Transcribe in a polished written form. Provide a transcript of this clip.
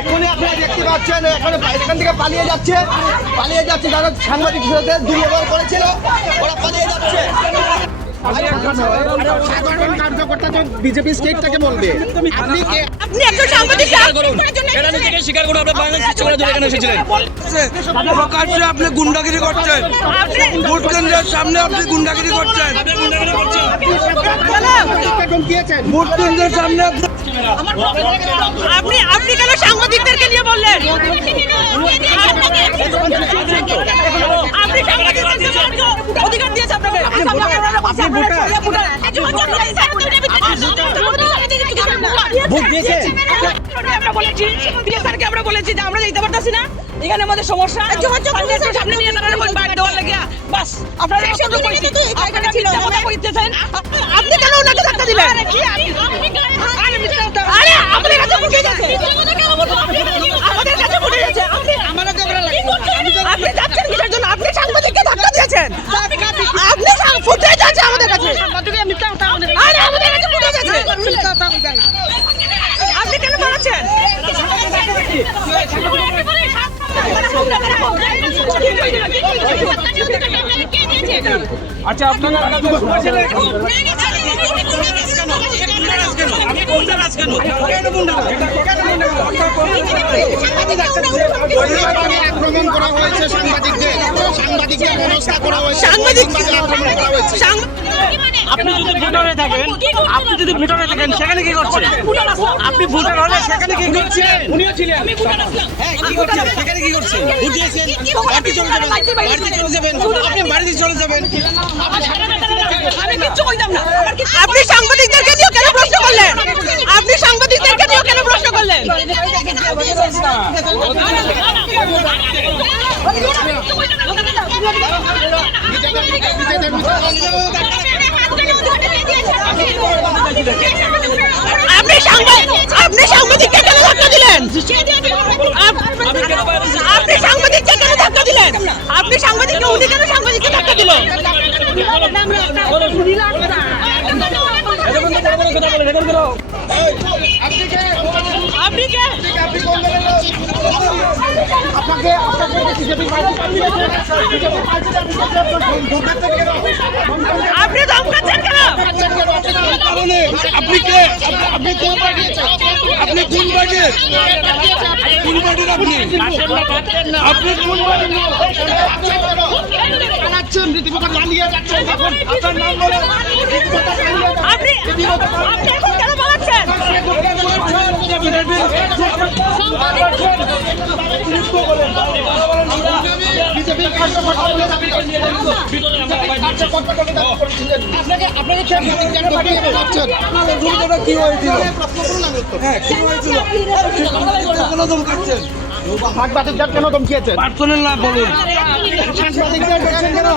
এখনই আপনারা দেখতে পাচ্ছেন এখান থেকে পালিয়ে যাচ্ছে যারা সাংবাদিক দুর্ব্যবহার করেছিল ওরা পালিয়ে যাচ্ছে। সাধারণ কার্যকর্তা তো বিজেপি স্টেটটাকে বলবে আপনি একজন সাংবাদিক স্বীকার করুন আপনার বাংলাদেশ এখানে এসেছিলেন। প্রকাশ্যে আপনি গুন্ডাগিরি করছেন, ভোট কেন্দ্রের সামনে আপনি গুন্ডাগিরি করছেন, ভোট কেন্দ্রের সামনে আপনি কেন সাংবাদিকদেরকে নিয়ে বললেন? আপনি সাংবাদিকদেরকে অধিকার দিয়েছে আপনাকে। আমরা বলেছি যে আমরা যেতে পারতাছি না, এখানে আমাদের সমস্যা। সামনে নিয়ে দেওয়ার লাগে বাস আপনারা আপনি কেন ওনাকে ধাক্কা দিলেন? আরে আমাদের কাছে ফুটে যাচ্ছে, আমাদের কাছে ফুটে যাচ্ছে। আপনি যাচ্ছেন কিসের জন্য? আপনি সাংবাদিককে ধাক্কা দিয়েছেন, আপনি ফুটে যাচ্ছে আমাদের কাছে। আরে আমাদের কাছে ফুটে যাচ্ছে, আপনি কেন মারাচ্ছেন? আচ্ছা আপনারা আক্রমণ করা হয়েছে সাংবাদিকদের হেনস্থা করা হয়েছে। আপনি যদি ভোটারে থাকেন সেখানে কি করছেন? আপনি ভোটার হলে সেখানে কি করছেন? উনিও ছিলেন, হ্যাঁ কি করছেন? সেখানে কি করছেন? ভোট দিয়েছেন, বাড়িতে চলে যাবেন, আপনি বাড়িতে চলে যাবেন। আমি কিচ্ছু কইতাম না। আপনি সাংবাদিকদেরকে নিয়ে কেন প্রশ্ন করলেন? আপনি সাংবাদিকদেরকে নিয়ে কেন প্রশ্ন করলেন? আপনি সাংবাদিককে কেন ধাক্কা দিলেন? আপনি সাংবাদিককে কেন ধাক্কা দিলেন? আপনি সাংবাদিককে উনি কেন সাংবাদিককে ধাক্কা দিল? আপনি কে? আপনি ধমকাচ্ছেন কেন? আপনি কে? আপনি কোন পার্টি? আপনি কোন পার্টি? কোন পার্টির আপনি? আপনি কোন পার্টির? আপনি এখন কেন পালাচ্ছেন? কি হয়েছিল? হ্যাঁ কি হয়েছিল? কেন ধমকাচ্ছেন? সাংবাদিকদের কেন ধমকিয়েছেন? পার্সোনাল না বলুন। সাংবাদিকদের কেন